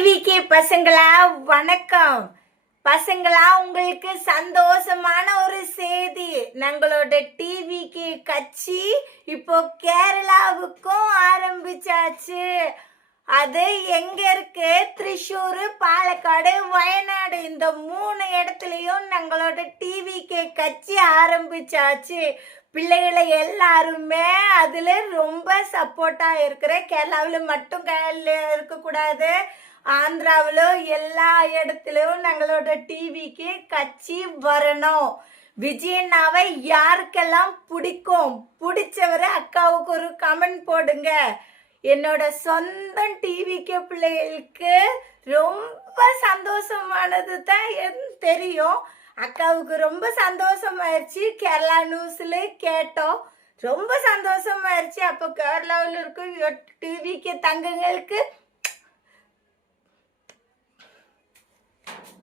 டிவிக்கு பசங்களா வணக்கம். பசங்களா, உங்களுக்கு சந்தோஷமான ஒரு செய்தி. நம்மளோட டிவிக்கு கட்சி இப்போ கேரளாவுக்கும் ஆரம்பிச்சாச்சு. அது எங்க இருக்கு? திரிசூர், பாலக்காடு, வயநாடு, இந்த 3 இடத்துலயும் நம்மளோட டிவிக்கு கட்சி ஆரம்பிச்சாச்சு. பிள்ளைகளை எல்லாருமே அதுல ரொம்ப சப்போர்ட்டா இருக்கிற. கேரளாவில் மட்டும் இருக்கக்கூடாது, ஆந்திராவிலும் எல்லா இடத்துலயும் நம்மளோட டிவிக்கு கட்சி வரணும். விஜயண்ணாவை யாருக்கெல்லாம் பிடிக்கும்? பிடிச்சவரை அக்காவுக்கு ஒரு கமெண்ட் போடுங்க. என்னோட சொந்த டிவிக்கு பிள்ளைகளுக்கு ரொம்ப சந்தோஷமானது தான் தெரியும். அக்காவுக்கு ரொம்ப சந்தோஷமாயிருச்சு. கேரளா நியூஸ்ல கேட்டோம், ரொம்ப சந்தோஷமாயிருச்சு. அப்போ கேரளாவில் இருக்க டிவிக்கு தங்கங்களுக்கு